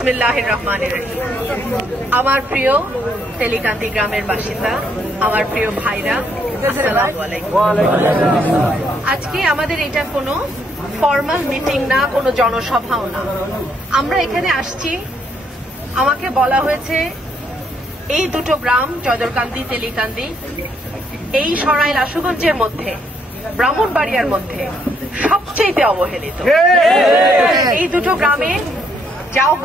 বিসমিল্লাহির রহমানির রহিম। আমার প্রিয় তেলিকান্দি গ্রামের বাসিন্দা, আমার প্রিয় ভাইরা, আসসালামু আলাইকুম। আজকে আমাদের এটা কোনো ফর্মাল মিটিং না, কোনো জনসভাও না। আমরা এখানে আসছি, আমাকে বলা হয়েছে এই দুটো গ্রাম জয়দরকান্দি তেলিকান্দি এই সরাইল আশুগঞ্জের মধ্যে, ব্রাহ্মণবাড়িয়ার মধ্যে সবচেয়ে অবহেলিত। এই দুটো গ্রামে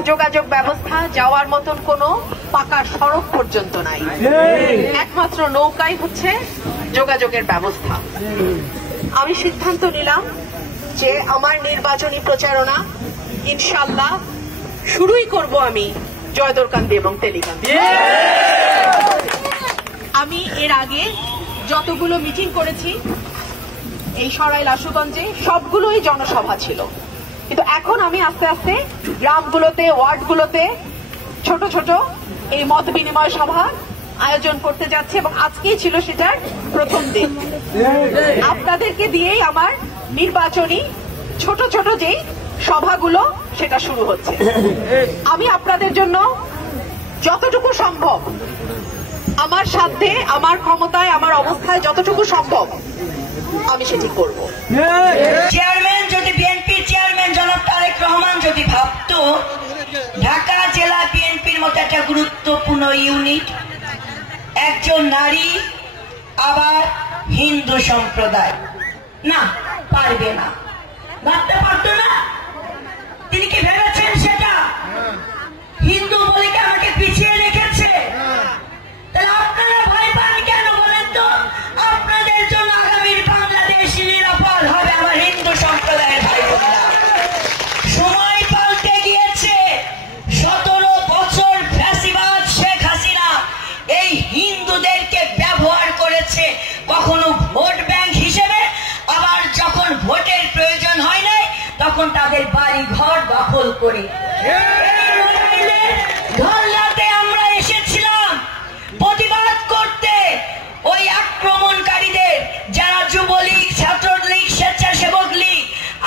যোগাযোগ ব্যবস্থা যাওয়ার মতন কোনো পাকা সড়ক পর্যন্ত নাই, একমাত্র নৌকাই হচ্ছে যোগাযোগের ব্যবস্থা। আমি সিদ্ধান্ত নিলাম যে আমার নির্বাচনী প্রচারণা ইনশাআল্লাহ শুরুই করব আমি জয়দরকান্দি এবং তেলিকান্দি। আমি এর আগে যতগুলো মিটিং করেছি এই সরাইল আশুগঞ্জে সবগুলোই জনসভা ছিল, কিন্তু এখন আমি আস্তে আস্তে গ্রামগুলোতে, ওয়ার্ডগুলোতে ছোট ছোট এই মত বিনিময় সভা আয়োজন করতে যাচ্ছে এবং আজকেই ছিল সেটার প্রথম দিন। আপনাদেরকে দিয়েই আমার নির্বাচনী ছোট ছোট যেই সভাগুলো সেটা শুরু হচ্ছে। আমি আপনাদের জন্য যতটুকু সম্ভব, আমার সাধ্যে, আমার ক্ষমতায়, আমার অবস্থায় যতটুকু সম্ভব আমি সেটি করব। চেয়ারম্যান যদি বিএনপির চেয়ারম্যান জনাব তারেক রহমান যদি ভাবতো ঢাকা জেলা বিএনপির মতো একটা গুরুত্বপূর্ণ ইউনিট, একজন নারী আবার হিন্দু সম্প্রদায়, না পারবে না, ভাবতে পারতো না। তিনি কি ভেবেছেন সেটা? হিন্দু বলে কি আমাকে পিছিয়ে রেখেছে? তাহলে আপনারা ভয় পান কেন বলেন তো? আপনাদের জন্য আগামীর বাংলাদেশ নিরাপদ হবে আমার হিন্দু সম্প্রদায়ের ভাই বোনেরা। সময় পাল্টে গিয়েছে। 17 বছর ফ্যাসিবাদ শেখ হাসিনা এই হিন্দুদেরকে ব্যবহার করেছে, কখনো ভোট ব্যাংক হিসেবে, আবার যখন ভোটের প্রয়োজন হয় নাই তখন তাদের বাড়ি ঘর দখল করে। ধর্নাতে আমরা এসেছিলাম প্রতিবাদ করতে ওই আক্রমণকারীদের, যারা যুবলীগ, ছাত্রলীগ, স্বেচ্ছাসেবক লীগ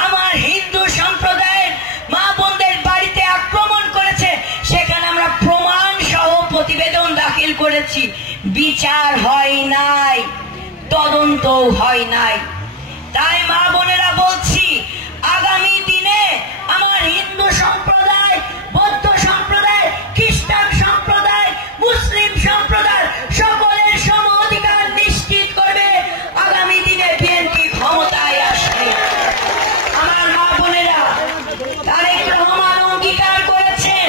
আমার হিন্দু সম্প্রদায়ের মা বোনদের বাড়িতে আক্রমণ করেছে। সেখানে আমরা প্রমাণ সহ প্রতিবেদন দাখিল করেছি। বিচার হয় নাই, তদন্তও হয় নাই। তাই মা বোনেরা বলছি, আগামী দিনে আমার হিন্দু সম্প্রদায়, বৌদ্ধ সম্প্রদায়, খ্রিস্টান সম্প্রদায়, মুসলিম সম্প্রদায় সকলের সম অধিকার নিশ্চিত করবে আগামী দিনে বিএনপি ক্ষমতায় আসবে। আমার মা বোনেরা, তারেক রহমান অঙ্গীকার করেছেন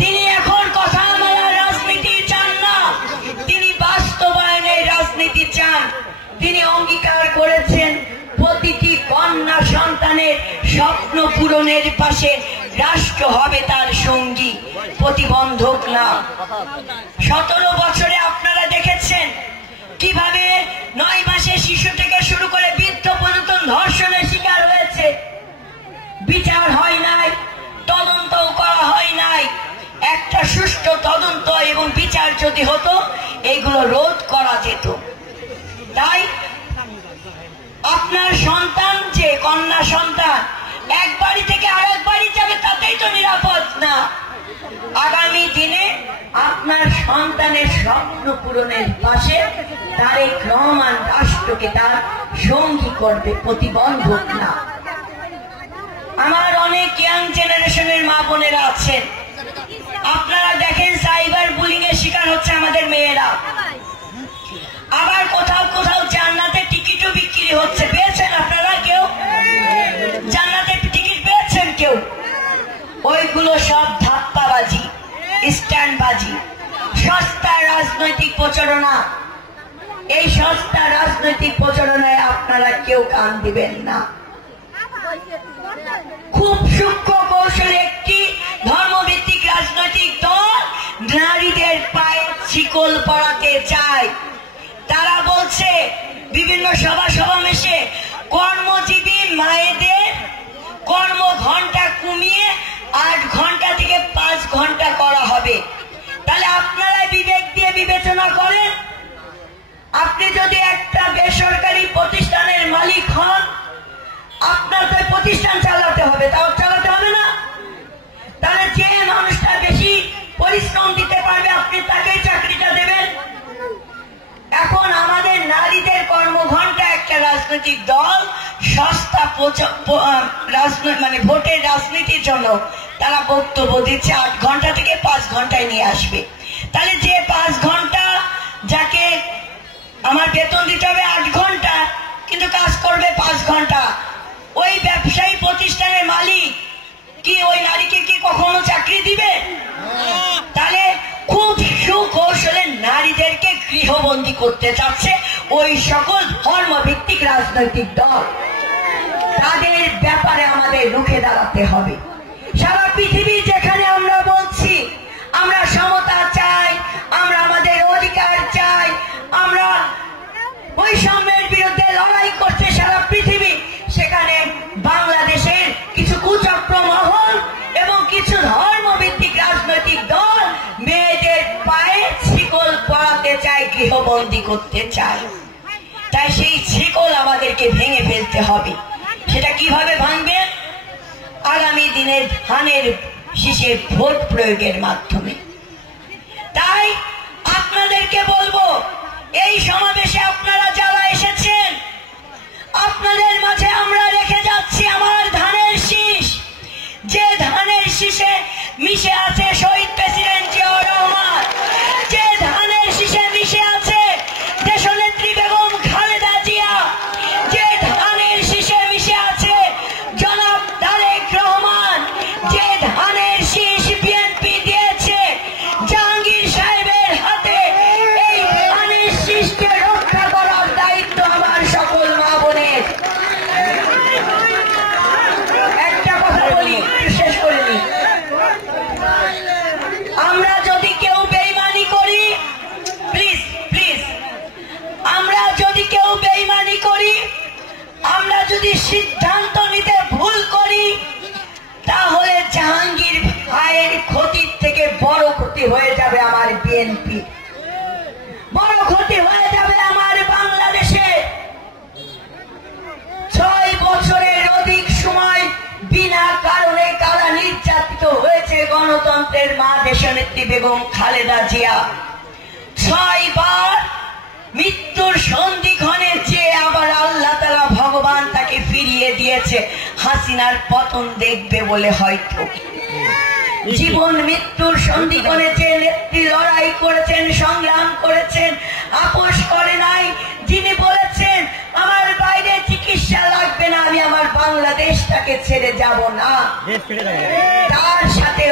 তিনি এখন কথা বলার রাজনীতি চান না, তিনি বাস্তবায়নের রাজনীতি চান। তিনি অঙ্গীকার করেছেন প্রতিটি কন্যা সন্তানের স্বপ্ন পূরণের পাশে রাষ্ট্র হবে তার সঙ্গী, প্রতিবন্ধক না। 17 বছরে আপনারা দেখেছেন কিভাবে 9 মাসের শিশু থেকে শুরু করে বৃদ্ধ পর্যন্ত ধর্ষণের শিকার হয়েছে। বিচার হয় নাই, তদন্তও করা হয় নাই। একটা সুষ্ঠু তদন্ত এবং বিচার যদি হতো এগুলো রোধ করা যেত। তাই আপনার সন্তান, যে কন্যা সন্তান এক বাড়ি থেকে আরেক বাড়ি যাবে, তাতেই তো নিরাপদ না। আগামী দিনে আপনার সন্তানের স্বপ্ন পূরণের পাশে তারেক রহমান রাষ্ট্রকে তার সঙ্গী করবে, প্রতিবন্ধক না। আমার অনেক ইয়াং জেনারেশনের মা বোনেরা আছেন, আপনারা দেখেন সাইবার বুলিং এর শিকার হচ্ছে আমাদের মেয়েরা। আবার কোথাও কোথাও জান্নাতের টিকিটও বিক্রি হচ্ছে। পেয়েছেন আপনারা কেউ? জান্নাতের টিকিট পেয়েছেন কেউ? ওইগুলো সব ধাপ্পাবাজি, স্ট্যান্ডবাজি, সস্তা রাজনৈতিক প্রচারণা। এই সস্তা রাজনৈতিক প্রচারণায় আপনারা কেউ কান দিবেন না। খুব সূক্ষ্ম কৌশলে একটি ধর্মভিত্তিক রাজনৈতিক দল নারীদের পায়ে শিকল পরাতে চায়। তারা বলছে বিভিন্ন সভা সমাবেশে কর্মজীবী মায়েদের কর্ম ঘন্টা কমিয়ে 8 ঘন্টা থেকে 5 ঘন্টা করা হবে। তাহলে আপনারা বিবেক দিয়ে বিবেচনা করেন, আপনি যদি একটা বেসরকারি প্রতিষ্ঠানের মালিক হন, আপনার তো প্রতিষ্ঠান চালাতে হবে, তাও চালাতে হবে না? তাহলে যে রাজনৈতিক দল সস্তা মানে ভোটের রাজনীতির জন্য তারা বক্তব্য দিচ্ছে 8 ঘন্টা থেকে 5 ঘন্টায় নিয়ে আসবে। তাহলে যে 5 ঘন্টা যাকে আমার বেতন দিতে হবে 8 ঘন্টা, কিন্তু কাজ করবে 5 ঘন্টা, ওই ব্যবসায়ী প্রতিষ্ঠানের মালিক কি ওই নারীকে কি কখনো চাকরি দিবে? তাহলে খুব সুকৌশলে নারীদেরকে গৃহবন্দী করতে চাচ্ছে ওই সকল ধর্মভিত্তিক রাজনৈতিক দল। তাদের ব্যাপারে আমাদের রুখে দাঁড়াতে হবে। সারা পৃথিবী যেখানে আমরা বলছি আমরা সমতা চাই, আমরা আমাদের অধিকার চাই, আমরা বৈষম্যের বিরুদ্ধে লড়াই করছে সারা পৃথিবী, সেখানে বাংলাদেশের কিছু কুচক্র মহল এবং কিছু ধর্মভিত্তিক রাজনৈতিক দল মেয়েদের পায়ে শিকল পরাতে চায়, গৃহবন্দী করতে চায়। তাই সেই শিকল আমাদেরকে ভেঙে ফেলতে হবে। সেটা কিভাবে ভাঙবে? আগামী দিনের ধানের শীষে ভোট প্রয়োগের মাধ্যমে। তাই আপনাদেরকে বলবো, এই সমাবেশে আপনারা যারা এসেছেন, আপনাদের মাঝে আমরা রেখে যাচ্ছি আমার ধানের শীষ, যে ধানের শীষে মিশে আছে শহীদ প্রেসিডেন্ট জিয়াউর রহমান, যে ধানের শীষে মিশে আছে দেশনেত্রী বেগম খালেদা জিয়া, যে ধানের শীষে মিশে আছে জনাব তারেক রহমান, যে ধানের শীষ বিএনপি দিয়েছে জাহাঙ্গীর সাহেবের হাতে। এই ধানের শীষকে রক্ষা করার দায়িত্ব আমার সকল মা বোনের। একটা কথা বলি, শেষ করে নি, আমরা যদি কেউ বেঈমানি করি, প্লিজ প্লিজ, আমরা যদি কেউ বেঈমানি করি, আমরা যদি সিদ্ধান্ত নিতে ভুল করি, তাহলে জাহাঙ্গীর ভাইয়ের ক্ষতির থেকে বড় ক্ষতি হয়ে যাবে আমার বিএনপি, বড় ক্ষতি হয়ে যাবে আমার বাংলাদেশে। 6 বছরের অধিক সময় বিনা কারণে কারা নির্যাতিত হয়েছে গণতন্ত্রের মা দেশনেত্রী বেগম খালেদা জিয়া। 6 বার মৃত্যুর সন্ধিক্ষণে যে আবার আল্লাহ তাআলা ভগবান তাকে ফিরিয়ে দিয়েছে হাসিনার পতন দেখবে বলে। হয়তো জীবন মৃত্যুর সন্ধিক্ষণে যে নেত্রী লড়াই করেছেন, সংগ্রাম করেছেন, আপোষ করে নাই, যিনি বলেছেন আমার বাইরে চিকিৎসা লাগবে না, আমি আমার বাংলাদেশটাকে ছেড়ে যাব না, তার সাথে